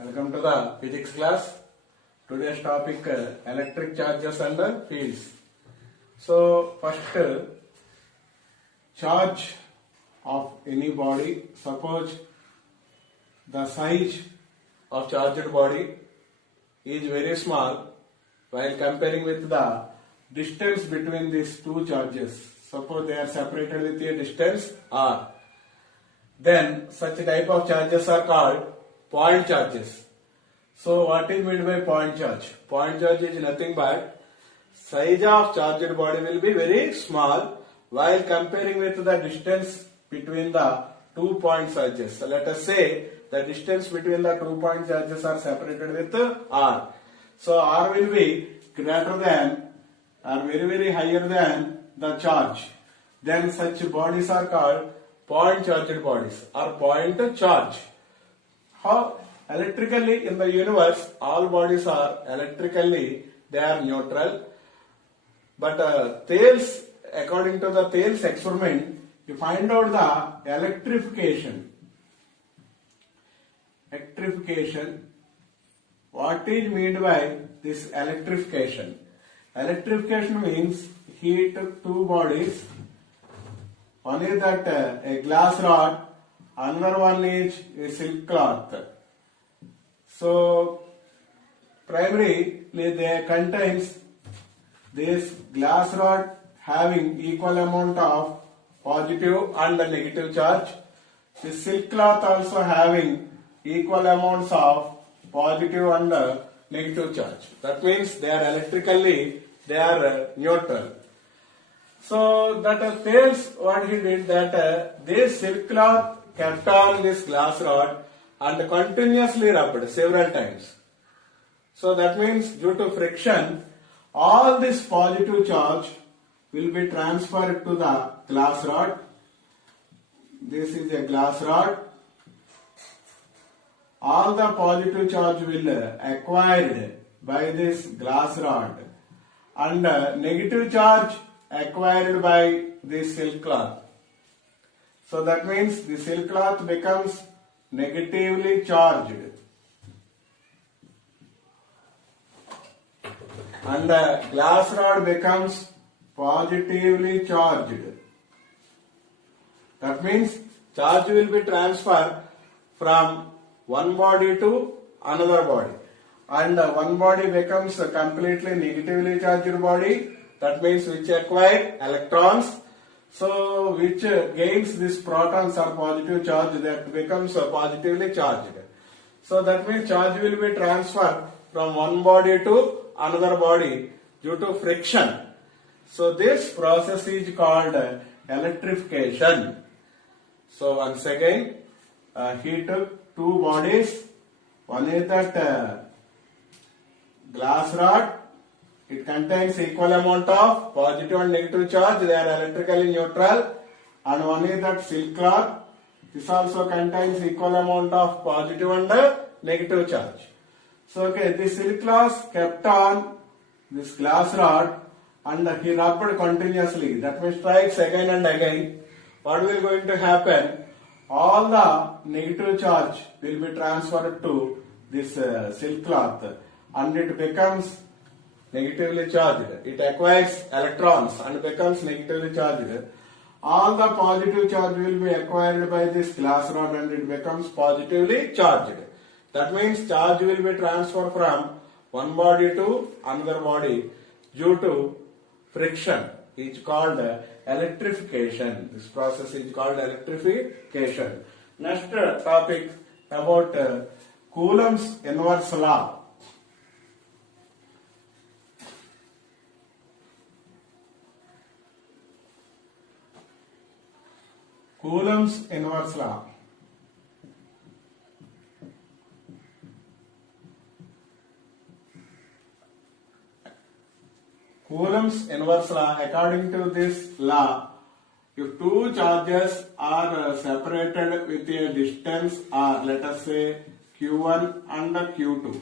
Welcome to the physics class. Today's topic electric charges and fields. So first charge of any body. Suppose the size of charged body is very small while comparing with the distance between these two charges. Suppose they are separated with a distance r. Then such type of charges are called point charges. So what is meant by point charge? Point charge is nothing but size of charged body will be very small while comparing with the distance between the 2 point charges. So let us say the distance between the 2 point charges are separated with r. So r will be greater than or very higher than the charge. Then such bodies are called point charged bodies or point charge. How? Electrically in the universe, all bodies are electrically, they are neutral. But Thales, according to the Thales experiment, you find out the electrification. Electrification. What is meant by this electrification? Electrification means he took two bodies. One is that a glass rod, another one is a silk cloth. So primarily they contains this glass rod having equal amount of positive and negative charge. The silk cloth also having equal amounts of positive and negative charge. That means they are electrically they are neutral. So that Thales what he did that this silk cloth kept on this glass rod and continuously rubbed several times. So that means due to friction, all this positive charge will be transferred to the glass rod. This is a glass rod. All the positive charge will acquired by this glass rod and negative charge acquired by this silk cloth. So that means the silk cloth becomes negatively charged and the glass rod becomes positively charged. That means charge will be transferred from one body to another body and one body becomes a completely negatively charged body. That means which acquire electrons. So which gains this protons or positive charge that becomes positively charged. So that means charge will be transferred from one body to another body due to friction. So this process is called electrification. So once again he took two bodies. One is that glass rod. It contains equal amount of positive and negative charge. They are electrically neutral. And one is that silk cloth. This also contains equal amount of positive and negative charge. So okay, this silk cloth kept on this glass rod and he rubbed continuously. That means strikes again and again. What will going to happen? All the negative charge will be transferred to this silk cloth and it becomes negatively charged. It acquires electrons and becomes negatively charged. All the positive charge will be acquired by this glass rod and it becomes positively charged. That means charge will be transferred from one body to another body due to friction. It's called electrification. This process is called electrification. Next topic about Coulomb's inverse law. Coulomb's inverse law. Coulomb's inverse law, according to this law, if two charges are separated with a distance r, let us say q1 and q2.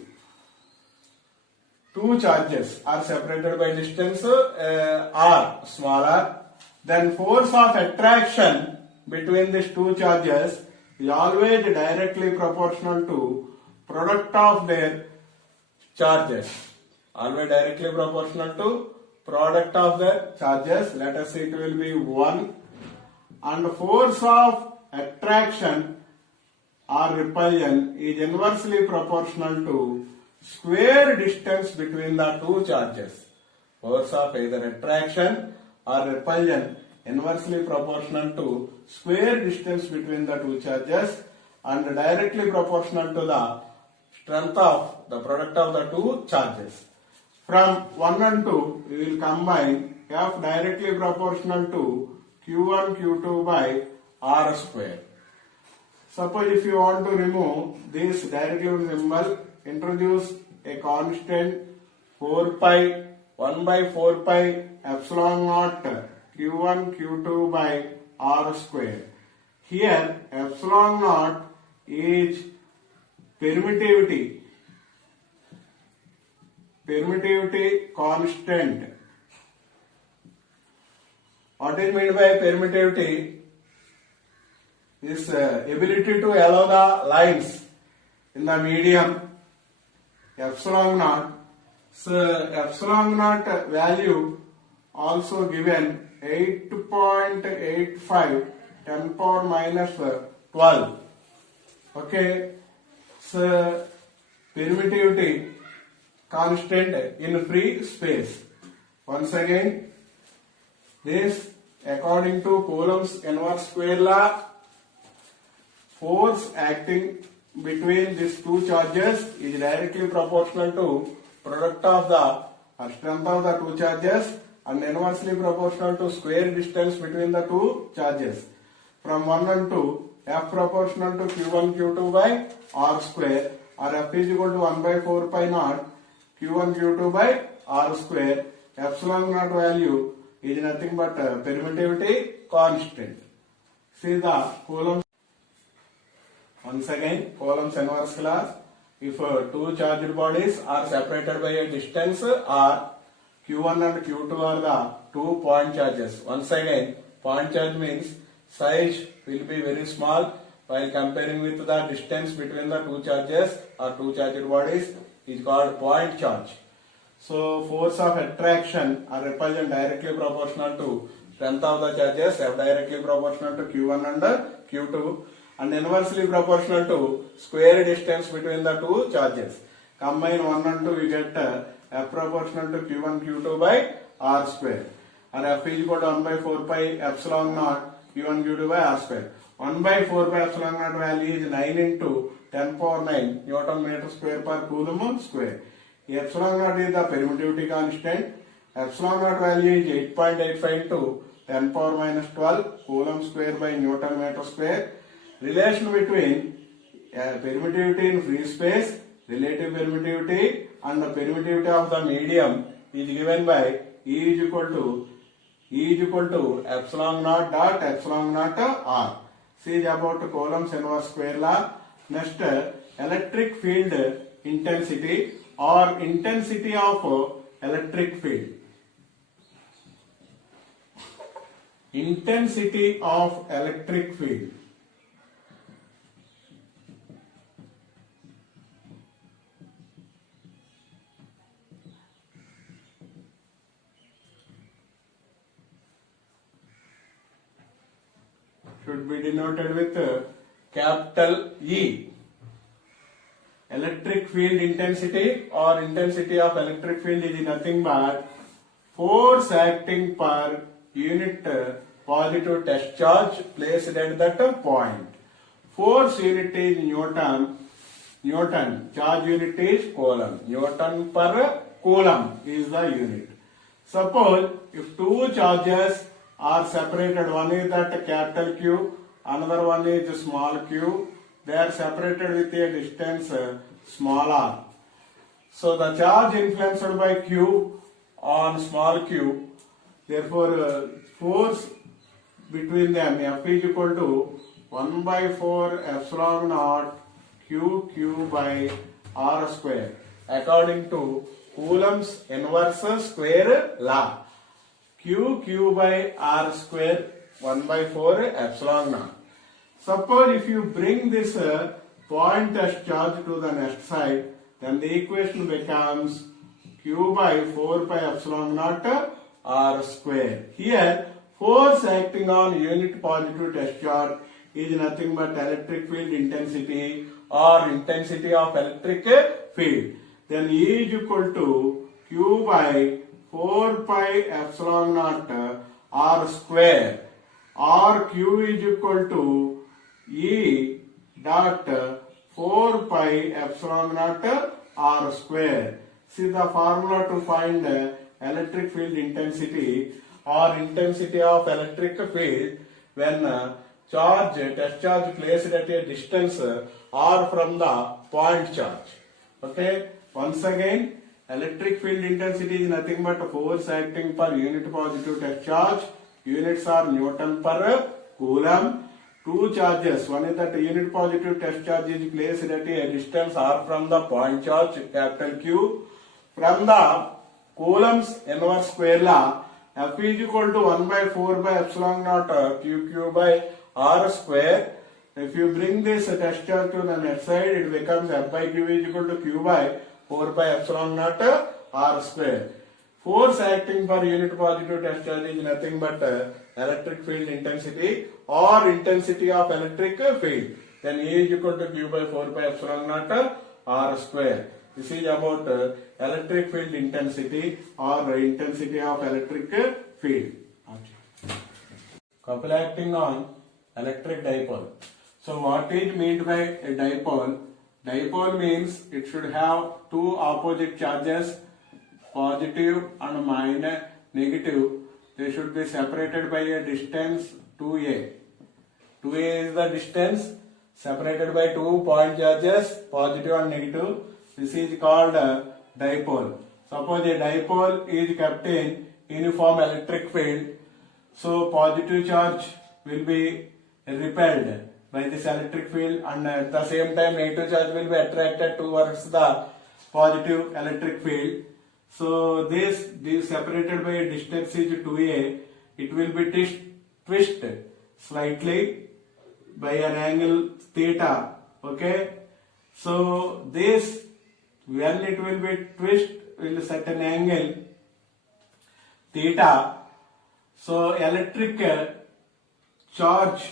Two charges are separated by distance r, smaller, then force of attraction between these two charges is always directly proportional to product of their charges. Always directly proportional to product of the charges. Let us say it will be 1, and force of attraction or repulsion is inversely proportional to square distance between the two charges. Force of either attraction or repulsion inversely proportional to square distance between the two charges and directly proportional to the strength of the product of the two charges. From 1 and 2, we will combine F directly proportional to Q1 Q2 by R square. Suppose if you want to remove this directly symbol, introduce a constant 4 pi 1 by 4 pi epsilon naught Q1 Q2 by R square. Here epsilon naught is permittivity constant. What is meant by permittivity? Is ability to allow the lines in the medium epsilon naught. So epsilon naught value also given 8.85 10 power minus 12. Okay, so permittivity constant in free space. Once again, this according to Coulomb's inverse square law, force acting between these two charges is directly proportional to product of the or strength of the two charges and inversely proportional to square distance between the two charges. From 1 and 2, F proportional to Q1 Q2 by R square, or F is equal to 1 by 4 pi naught Q1 Q2 by R square. Epsilon naught value is nothing but permittivity constant. See the Coulomb. Once again, Coulomb's inverse law. If two charged bodies are separated by a distance R, Q1 and Q2 are the 2 point charges. Once again, point charge means size will be very small while comparing with the distance between the two charges or two charged bodies is called point charge. So force of attraction or repulsion directly proportional to strength of the charges, F directly proportional to Q1 and Q2, and inversely proportional to square distance between the two charges. Combine 1 and 2, we get F proportional to Q1 Q2 by R square, and F is equal to 1 by 4 pi epsilon naught Q1 Q2 by R square. 1 by 4 pi epsilon naught value is 9 into 10 power 9 Newton meter square per Coulomb square. Epsilon naught is the permittivity constant. Epsilon naught value is 8.85 into 10 power minus 12 Coulomb square by Newton meter square. Relation between permittivity in free space, relative permittivity, and the permittivity of the medium is given by E is equal to epsilon naught dot epsilon naught R. See about Coulomb's inverse square law. Next, electric field intensity or intensity of electric field. Intensity of electric field. Should be denoted with capital E. Electric field intensity or intensity of electric field is nothing but force acting per unit positive test charge placed at that point. Force unit is Newton, charge unit is Coulomb. Newton per Coulomb is the unit. Suppose if two charges are separated, one is that capital Q, another one is small q, they are separated with a distance small r. So the charge influenced by q on small q, therefore force between them F is equal to 1 by 4 epsilon naught q by r square according to Coulomb's inverse square law. Q by r square 1 by 4 epsilon naught. Suppose if you bring this point test charge to the next side, then the equation becomes q by 4 pi epsilon naught r square. Here, force acting on unit positive test charge is nothing but electric field intensity or intensity of electric field. Then E is equal to q by 4 pi epsilon naught r square, or q is equal to E dot 4 pi epsilon naught r square. See the formula to find electric field intensity or intensity of electric field when test charge placed at a distance or from the point charge. Okay, once again, electric field intensity is nothing but force acting per unit positive test charge. Units are Newton per Coulomb. Two charges, one is that unit positive test charge is placed at a distance or from the point charge, capital Q. From the Coulomb's inverse square law, F is equal to 1 by 4 by epsilon naught QQ by R square. If you bring this test charge to the net side, it becomes F by Q is equal to Q by 4 by epsilon naught R square. Force acting per unit positive test charge is nothing but electric field intensity or intensity of electric field. Then E is equal to Q by 4 by epsilon naught R square. This is about electric field intensity or intensity of electric field. Couple acting on electric dipole. So what is meant by a dipole? Dipole means it should have two opposite charges, positive and minus negative. They should be separated by a distance 2a. 2a is the distance separated by two point charges, positive and negative. This is called dipole. Suppose a dipole is kept in uniform electric field. So positive charge will be repelled by this electric field, and at the same time negative charge will be attracted towards the positive electric field. So this separated by a distance is 2a. It will be twisted slightly by an angle theta. Okay. So this, when it will be twist will set an angle theta. So electric charge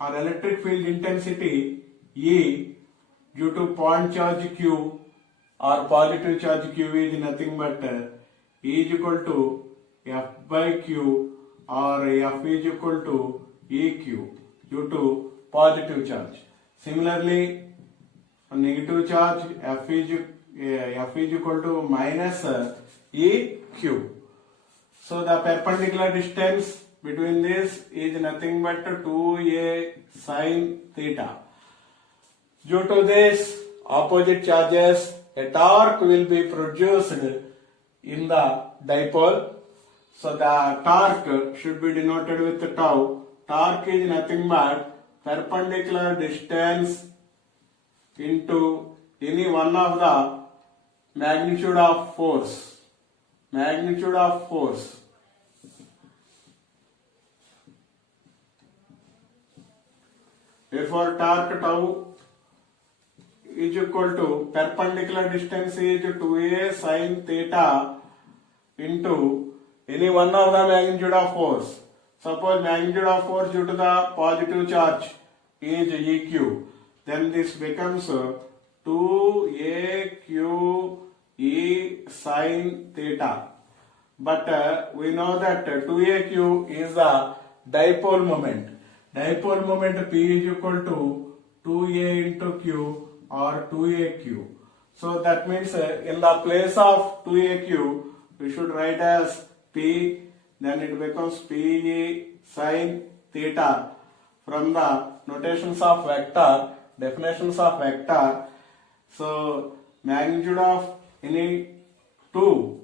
or electric field intensity E due to point charge Q or positive charge Q is nothing but E is equal to F by Q, or F is equal to EQ due to positive charge. Similarly, negative charge F is equal to minus EQ. So the perpendicular distance between this is nothing but 2a sin theta. Due to this opposite charges, a torque will be produced in the dipole. So the torque should be denoted with tau. Torque is nothing but perpendicular distance into any one of the magnitude of force. Magnitude of force. Therefore, torque tau is equal to perpendicular distance is 2a sin theta into any one of the magnitude of force. Suppose magnitude of force due to the positive charge is EQ. Then this becomes 2aq E sin theta. But we know that 2aq is the dipole moment. Dipole moment P is equal to 2a into q or 2aq. So that means in the place of 2aq we should write as P, then it becomes Pe sin theta from the notations of vector, definitions of vector. So magnitude of any two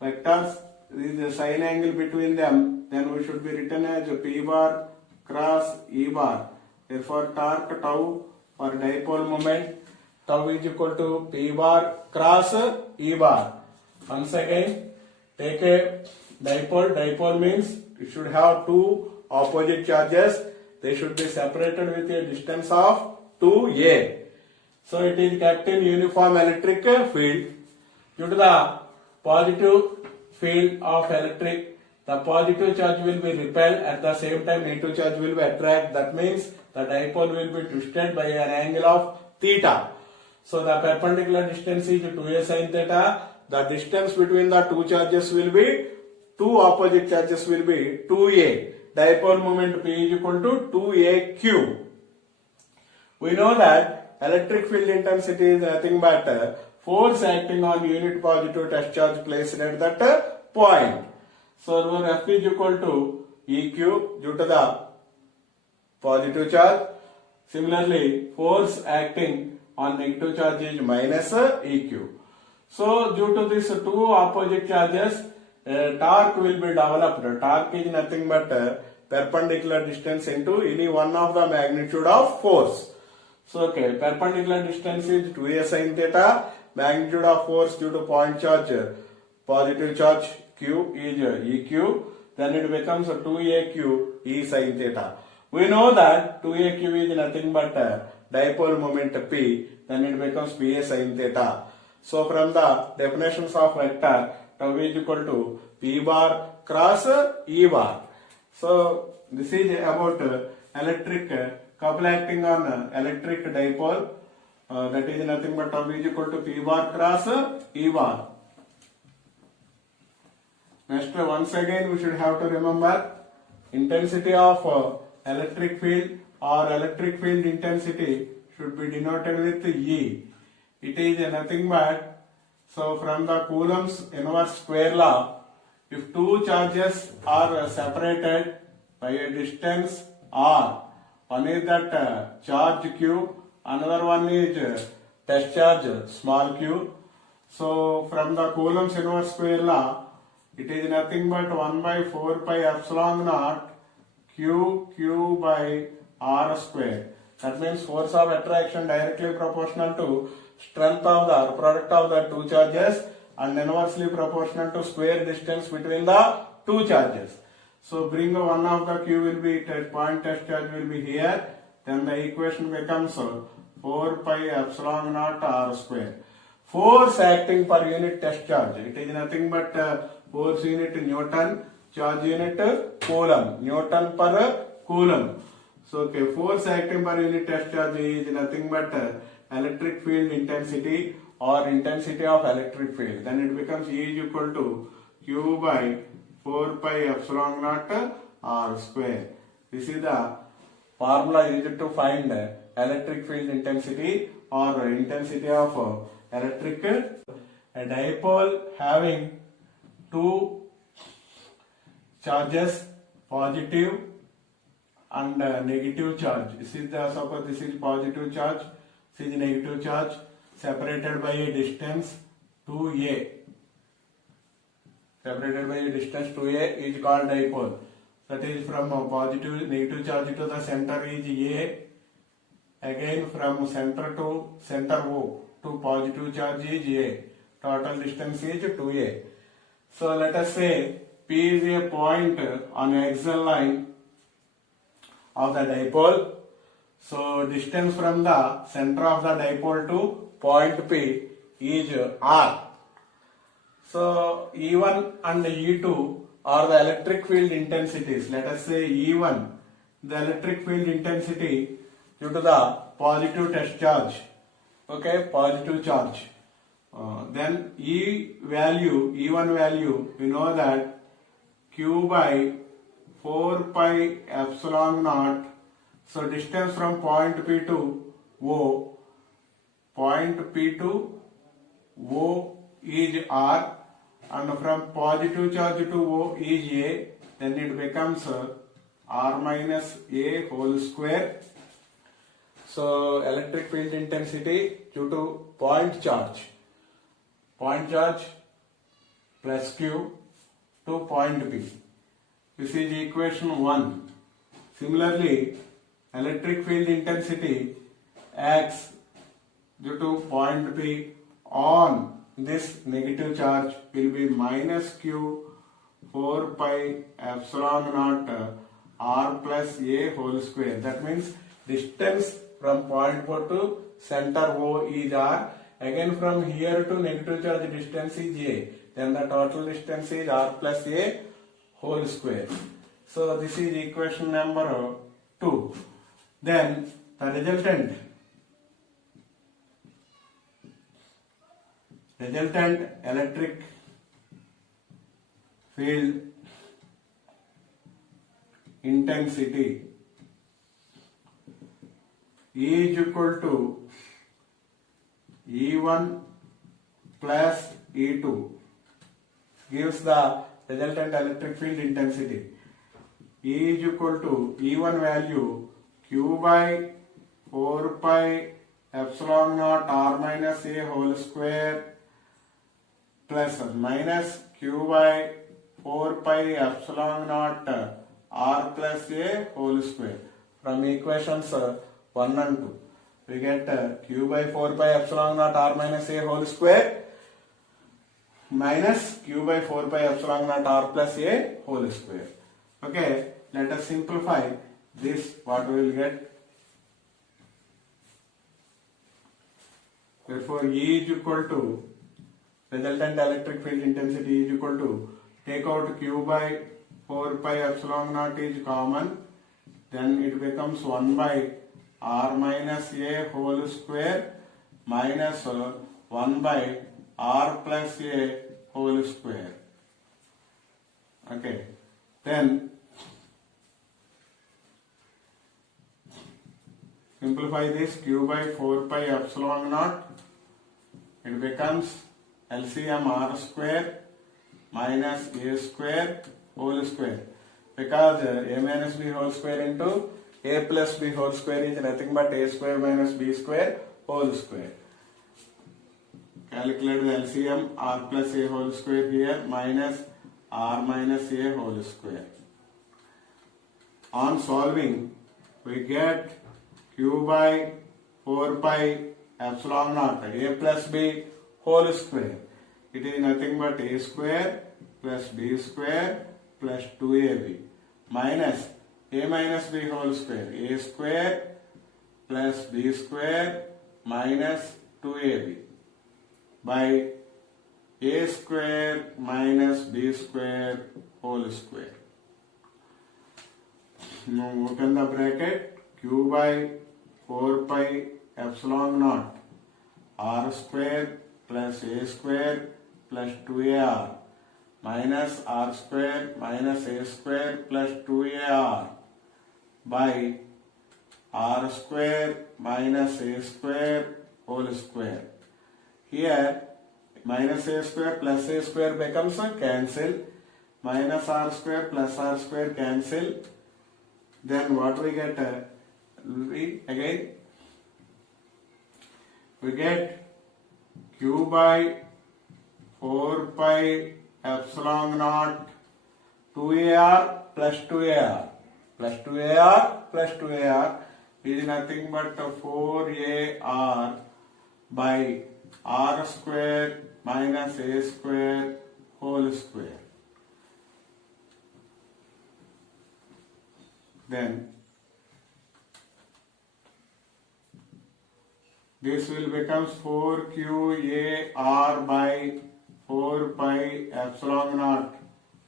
vectors is the sine angle between them, then we should be written as P bar cross E bar. Therefore torque tau for dipole moment, tau is equal to P bar cross E bar. Once again, take a dipole. Dipole means it should have two opposite charges. They should be separated with a distance of to A. So it is kept in uniform electric field. Due to the positive field of electric, the positive charge will be repelled, at the same time negative charge will be attracted. That means the dipole will be twisted by an angle of theta. So the perpendicular distance is 2a sin theta. The distance between the two charges will be, two opposite charges will be 2a. Dipole moment P is equal to 2aq. We know that electric field intensity is nothing but force acting on unit positive test charge placed at that point. So F is equal to Eq due to the positive charge. Similarly, force acting on negative charge is minus Eq. So due to these two opposite charges, torque will be developed. Torque is nothing but perpendicular distance into any one of the magnitude of force. So okay, perpendicular distance is 2a sin theta. Magnitude of force due to point charge, positive charge Q is Eq. Then it becomes 2aq E sin theta. We know that 2aq is nothing but dipole moment P. Then it becomes Pa sin theta. So from the definitions of vector, tau is equal to P bar cross E bar. So this is about electric couple acting on electric dipole. That is nothing but tau is equal to P bar cross E bar. Next, once again we should have to remember intensity of electric field or electric field intensity should be denoted with E. It is nothing but, so from the Coulomb's inverse square law, if two charges are separated by a distance r, one is that charge q, another one is test charge small q. So from the Coulomb's inverse square law, it is nothing but 1 by 4 pi epsilon naught q by r square. That means force of attraction directly proportional to strength of the product of the two charges and inversely proportional to square distance between the two charges. So bring one of the q will be point test charge will be here. Then the equation becomes 4 pi epsilon naught r square. Force acting per unit test charge. It is nothing but force unit Newton, charge unit Coulomb. Newton per Coulomb. So okay, force acting per unit test charge is nothing but electric field intensity or intensity of electric field. Then it becomes E is equal to Q by 4 pi epsilon naught r square. This is the formula used to find electric field intensity or intensity of electric. A dipole having two charges, positive and negative charge. This is the, suppose this is positive charge, this is negative charge, separated by a distance 2a. Separated by a distance 2a is called dipole. That is from positive negative charge to the center is a. Again from center to center O to positive charge is a. Total distance is 2a. So let us say P is a point on the axial line of the dipole. So distance from the center of the dipole to point P is r. So E1 and E2 are the electric field intensities. Let us say E1, the electric field intensity due to the positive test charge. Okay, positive charge. Then E1 value, we know that Q by 4 pi epsilon naught. So distance from point P to O, point P to O is R, and from positive charge to O is A, then it becomes R minus A whole square. So electric field intensity due to point charge plus Q to point P. This is equation 1. Similarly, electric field intensity acts due to point P on this negative charge will be minus Q 4 pi epsilon naught R plus A whole square. That means distance from point O to center O is R. Again from here to negative charge distance is A. Then the total distance is R plus A whole square. So this is equation number 2. Then the resultant electric field intensity is equal to E1 plus E2 gives the resultant electric field intensity. E is equal to E1 value Q by 4 pi epsilon naught R minus A whole square plus minus Q by 4 pi epsilon naught R plus A whole square. From equations 1 and 2, we get Q by 4 pi epsilon naught R minus A whole square minus Q by 4 pi epsilon naught R plus A whole square. Okay, let us simplify this. What we will get? Therefore, E is equal to resultant electric field intensity is equal to, take out Q by 4 pi epsilon naught is common, then it becomes 1 by R minus A whole square minus 1 by R plus A whole square. Okay, then simplify this. Q by 4 pi epsilon naught, it becomes LCM R square minus A square whole square, because A minus B whole square into A plus B whole square is nothing but A square minus B square whole square. Calculate the LCM R plus A whole square here minus R minus A whole square. On solving, we get Q by 4 pi epsilon naught A plus B whole square. It is nothing but A square plus B square plus 2AB minus A minus B whole square. A square plus B square minus 2AB by A square minus B square whole square. Now open the bracket. Q by 4 pi epsilon naught R square plus A square plus 2AR minus R square minus A square plus 2AR by R square minus A square whole square. Here minus A square plus A square becomes a cancel, minus R square plus R square cancel. Then what we get? We get Q by 4 pi epsilon naught 2AR plus 2AR plus 2AR plus 2AR is nothing but 4AR by R square minus A square whole square. Then this will become 4QAR by 4 pi epsilon naught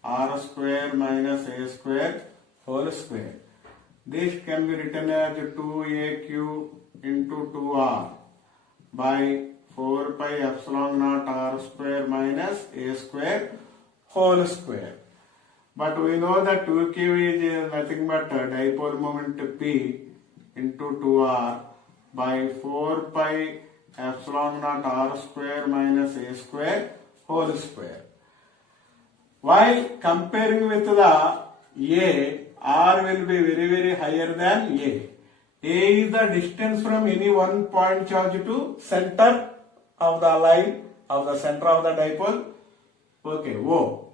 R square minus A square whole square. This can be written as 2AQ into 2R by 4 pi epsilon naught R square minus A square whole square. But we know that 2Q is nothing but dipole moment P into 2R by 4 pi epsilon naught R square minus A square whole square. While comparing with the A, R will be very very higher than A. A is the distance from any one point charge to center of the line of the center of the dipole. Okay, O.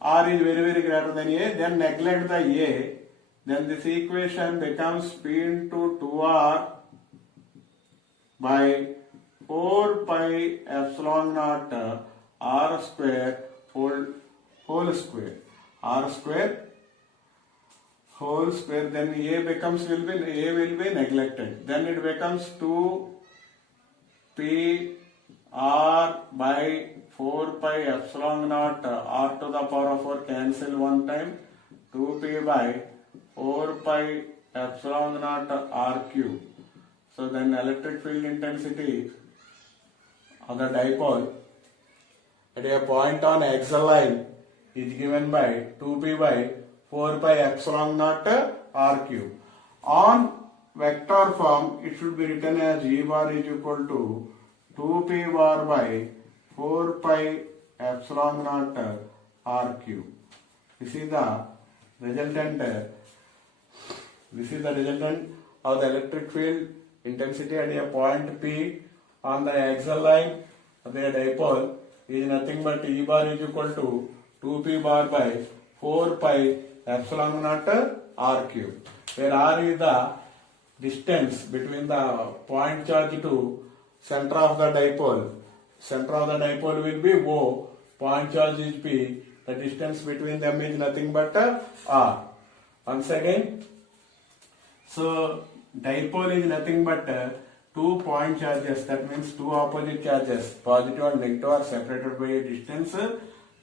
R is very very greater than A. Then neglect the A. Then this equation becomes P into 2R by 4 pi epsilon naught R square whole square. R square whole square, then a will be neglected. Then it becomes 2p r by 4 pi epsilon naught r to the power of 4 cancel one time, 2p by 4 pi epsilon naught r cube. So then electric field intensity of the dipole at a point on axial line is given by 2p by 4 pi epsilon naught r cube. On vector form, it should be written as E bar is equal to 2p bar by 4 pi epsilon naught r cube. This is the resultant. This is the resultant of the electric field intensity at a point P on the axial line of the dipole is nothing but E bar is equal to 2p bar by 4 pi epsilon naught r cube, where r is the distance between the point charge to center of the dipole. Center of the dipole will be O, point charge is P, the distance between them is nothing but r. Once again, so dipole is nothing but two point charges, that means two opposite charges, positive and negative, are separated by a distance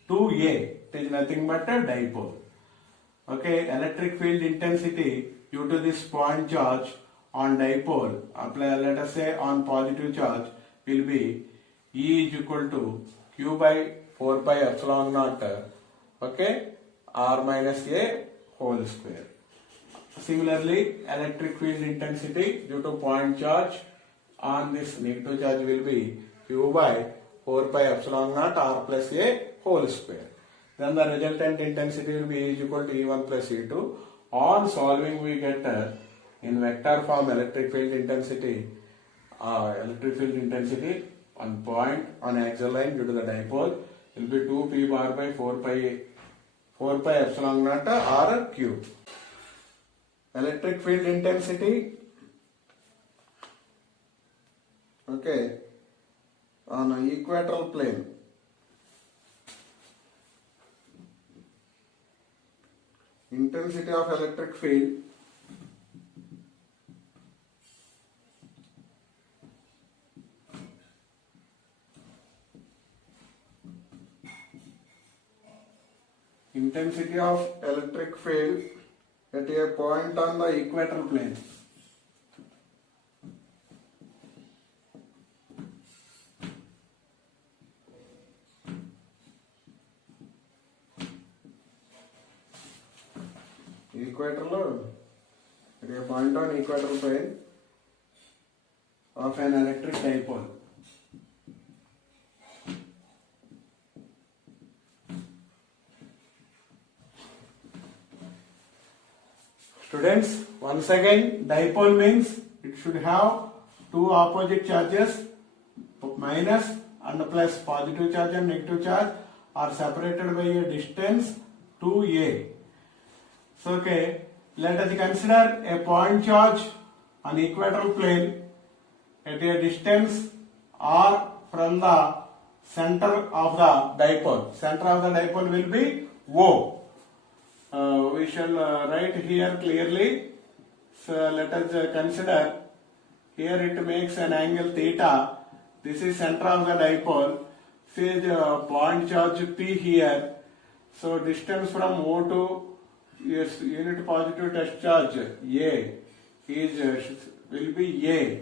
2a. It is nothing but a dipole. Okay, electric field intensity due to this point charge on dipole, apply, let us say on positive charge, will be E is equal to Q by 4 pi epsilon naught, okay, R minus A whole square. Similarly, electric field intensity due to point charge on this negative charge will be Q by 4 pi epsilon naught R plus A whole square. Then the resultant intensity will be E is equal to E1 plus E2. On solving, we get in vector form electric field intensity on point on axial line due to the dipole will be 2p bar by 4 pi epsilon naught R cube. Electric field intensity, okay, on an equatorial plane. Intensity of electric field at a point on the equatorial plane. At a point on equatorial plane of an electric dipole. Students, once again, dipole means it should have two opposite charges, minus and plus, positive charge and negative charge are separated by a distance 2a. So, okay, let us consider a point charge on equatorial plane at a distance r from the center of the dipole. Center of the dipole will be O. We shall write here clearly. So let us consider here it makes an angle theta. This is center of the dipole. Say the point charge P here. So distance from O to unit positive test charge A is will be A.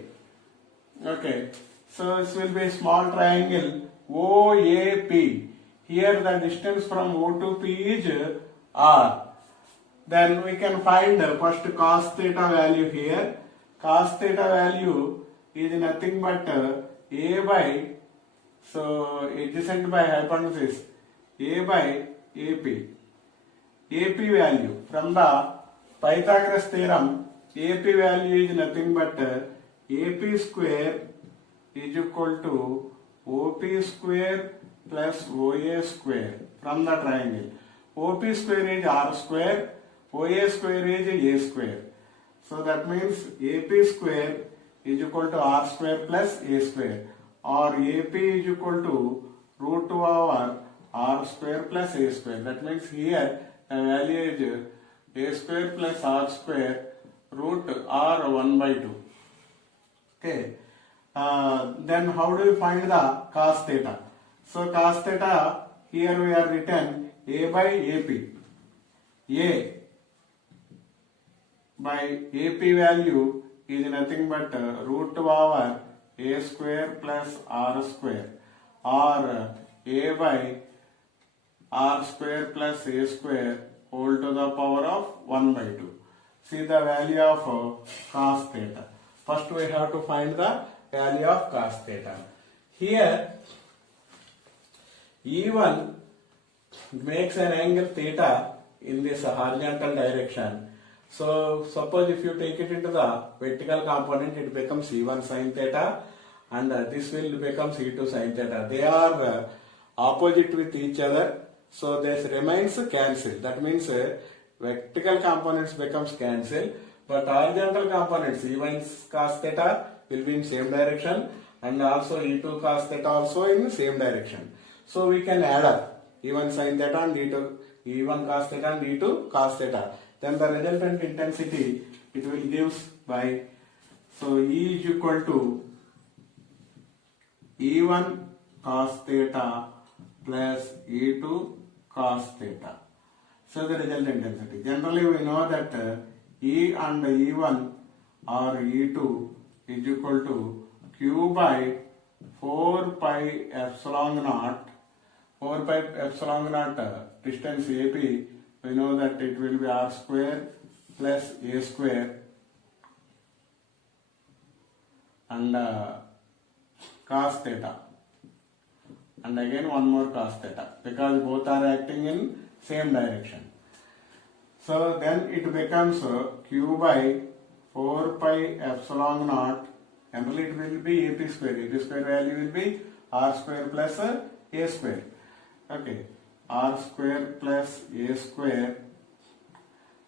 Okay. So this will be a small triangle OAP. Here the distance from O to P is R. Then we can find first cos theta value here. Cos theta value is nothing but A by, so adjacent by hypotenuse, A by AP. AP value from the Pythagoras theorem, AP value is nothing but AP square is equal to OP square plus OA square from the triangle. OP square is R square, OA square is A square. So that means AP square is equal to R square plus A square, or AP is equal to root 2 over R square plus A square. That means here the value is a square plus r square root r 1 by 2. Okay. Then how do we find the cos theta? So cos theta, here we are written a by ap. A by ap value is nothing but root over a square plus r square, or a by r square plus a square whole to the power of 1 by 2. See the value of cos theta. First we have to find the value of cos theta. Here E1 makes an angle theta in this horizontal direction. So suppose if you take it into the vertical component, it becomes E1 sin theta, and this will become E2 sin theta. They are opposite with each other, so this remains cancelled. That means vertical components becomes cancelled, but horizontal components E1 cos theta will be in same direction, and also E2 cos theta also in same direction. So we can add up E1 sin theta and E1 cos theta and E2 cos theta. Then the resultant intensity it will gives by, so E is equal to E1 cos theta plus E2 cos theta. So the resultant intensity. Generally we know that E and E1 or E2 is equal to Q by 4 pi epsilon naught. 4 pi epsilon naught distance AP, we know that it will be r square plus a square and cos theta, and again one more cos theta, because both are acting in same direction. So then it becomes Q by 4 pi epsilon naught, and it will be AP square. AP square value will be r square plus a square. Okay, r square plus a square.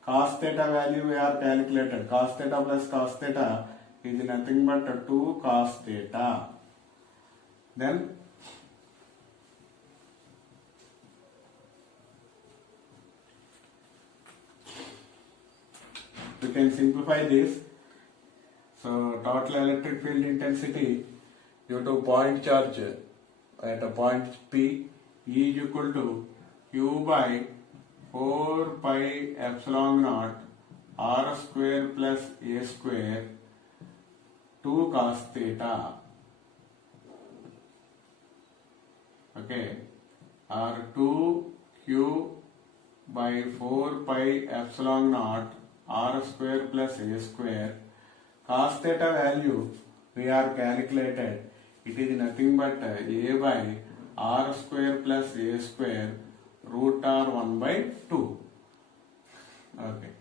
Cos theta value we are calculated. Cos theta plus cos theta is nothing but 2 cos theta. Then we can simplify this. So total electric field intensity due to point charge at a point P, E is equal to Q by 4 pi epsilon naught r square plus a square 2 cos theta. Okay, R2 Q by 4 pi epsilon naught r square plus a square. Cos theta value we are calculated. It is nothing but a by r square plus a square root r 1 by 2. Okay,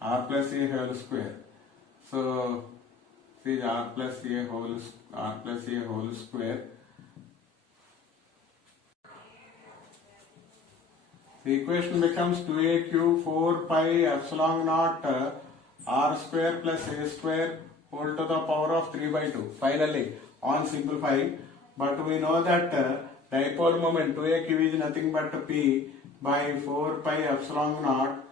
r plus a whole square. So this is r plus a whole square. The equation becomes 2aq 4 pi epsilon naught r square plus a square whole to the power of 3 by 2. Finally, on simplifying, but we know that dipole moment 2aq is nothing but p by 4 pi epsilon naught.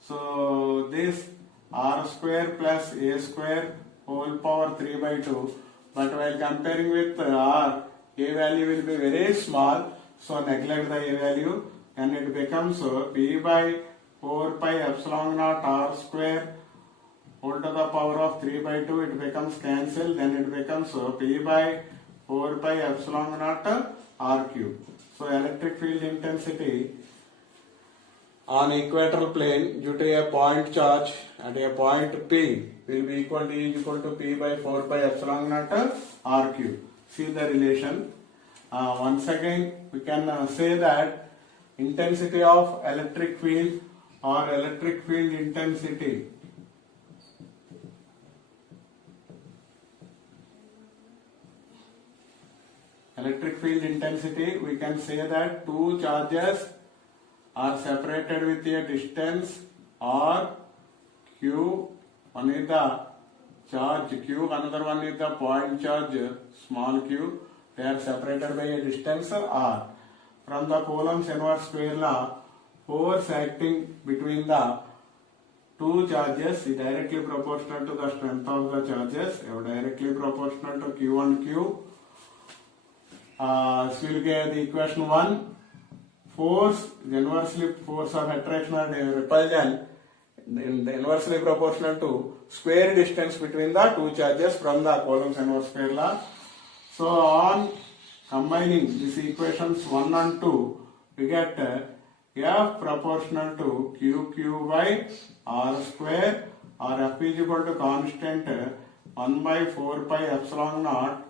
So this r square plus a square whole power 3 by 2. But while comparing with r, a value will be very small, so neglect the a value, and it becomes p by 4 pi epsilon naught r square whole to the power of 3 by 2. It becomes cancelled, then it becomes p by 4 pi epsilon naught r cube. So electric field intensity on equatorial plane due to a point charge at a point P will be equal to P by 4 pi epsilon naught r cube. See the relation. Once again we can say that intensity of electric field or electric field intensity we can say that two charges are separated with a distance r q. One is the charge q, another one is the point charge small q. They are separated by a distance r. From the Coulomb's inverse square law, force acting between the two charges is directly proportional to the strength of the charges, directly proportional to Q and Q. So we will get the equation 1. Force is inversely force of attraction or repulsion inversely proportional to square distance between the two charges from the Coulomb's inverse square law. So on combining these equations 1 and 2, we get F proportional to QQ by R square, or F is equal to constant 1 by 4 pi epsilon naught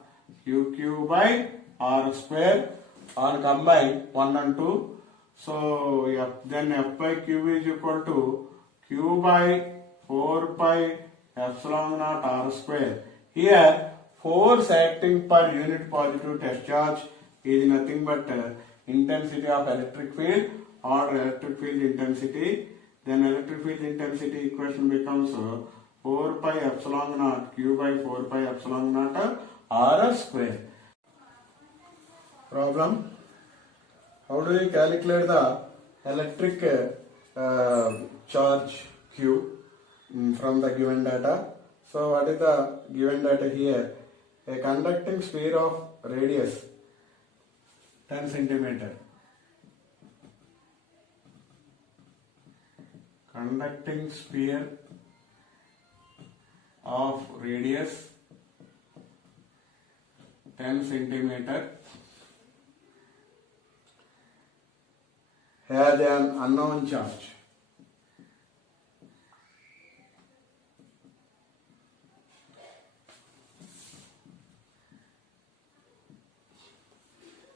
QQ by R square on combine 1 and 2. So then F by Q is equal to Q by 4 pi epsilon naught R square. Here force acting per unit positive test charge is nothing but intensity of electric field or electric field intensity. Then electric field intensity equation becomes 4 pi epsilon naught Q by 4 pi epsilon naught R square. Problem: how do we calculate the electric charge Q from the given data? So what is the given data here? A conducting sphere of radius 10 centimeter. Conducting sphere of radius 10 centimeter has an unknown charge.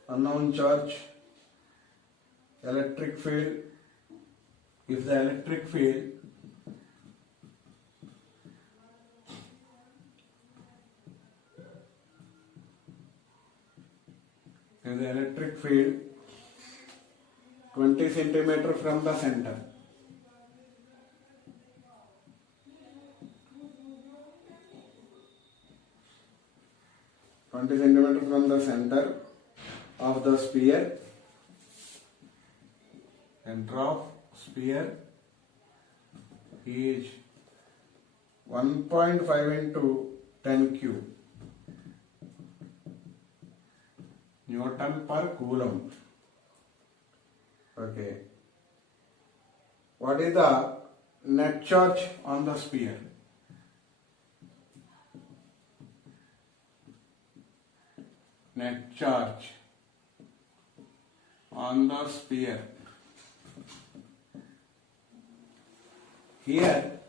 Unknown charge, electric field. If the electric field is the electric field 20 centimeter from the center. From the center of the sphere, center of sphere is 1.5 into 10 cube Newton per Coulomb. Okay. What is the net charge on the sphere? Net charge on the sphere. Here,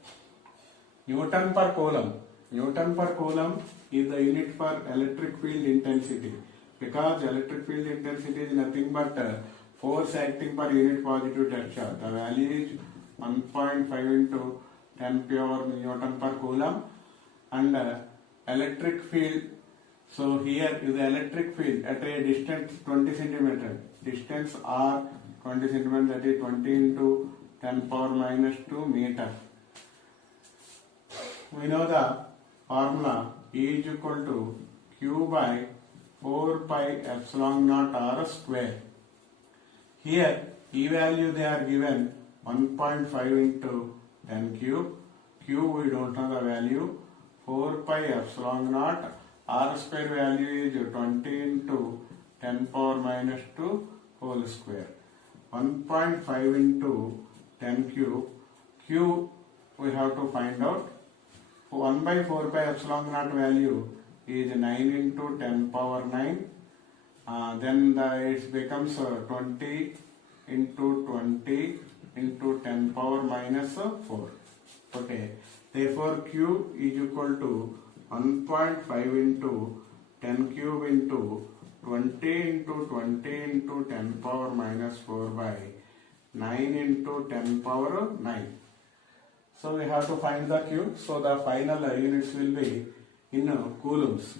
Newton per Coulomb. Newton per Coulomb is the unit for electric field intensity, because electric field intensity is nothing but force acting per unit positive test charge. The value is 1.5 into 10 power Newton per Coulomb. And electric field, so here is the electric field at a distance 20 centimeter. Distance R 20 centimeter, that is 20 into 10 power minus 2 meter. We know the formula E is equal to Q by 4 pi epsilon naught R square. Here E value they are given 1.5 into 10 cube. Q we don't know the value. 4 pi epsilon naught R square value is 20 into 10 power minus 2 whole square. 1.5 into 10 cube. Q we have to find out. 1 by 4 pi epsilon naught value is 9 into 10 power 9. Then it becomes 20 into 20 into 10 power minus 4. Okay. Therefore, Q is equal to 1.5 into 10 cube into 20 into 20 into 10 power minus 4 by 9 into 10 power 9. So we have to find the Q. So the final units will be in coulombs.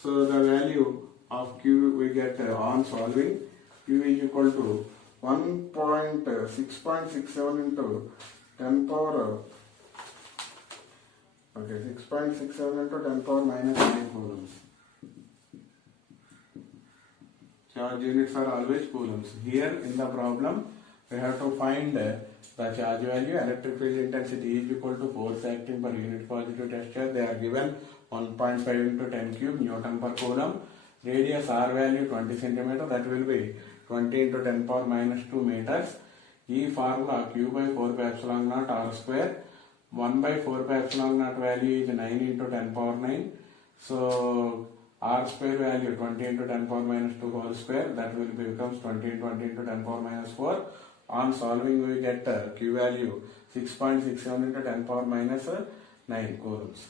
So the value of Q we get on solving. Q is equal to 6.67 into 10 power 6.67 into 10 power minus 9 coulombs. Charge units are always coulombs. Here in the problem, we have to find the charge value. Electric field intensity is equal to force acting per unit positive test charge. They are given 1.5 into 10 cube Newton per coulomb. Radius R value 20 centimeter, that will be 20 into 10 power minus 2 meters. E formula Q by 4 pi epsilon naught R square. 1 by 4 pi epsilon naught value is 9 into 10 power 9. So R square value 20 into 10 power minus 2 whole square, that will becomes 20 into 10 power minus 4. On solving we get Q value 6.67 into 10 power minus 9 coulombs.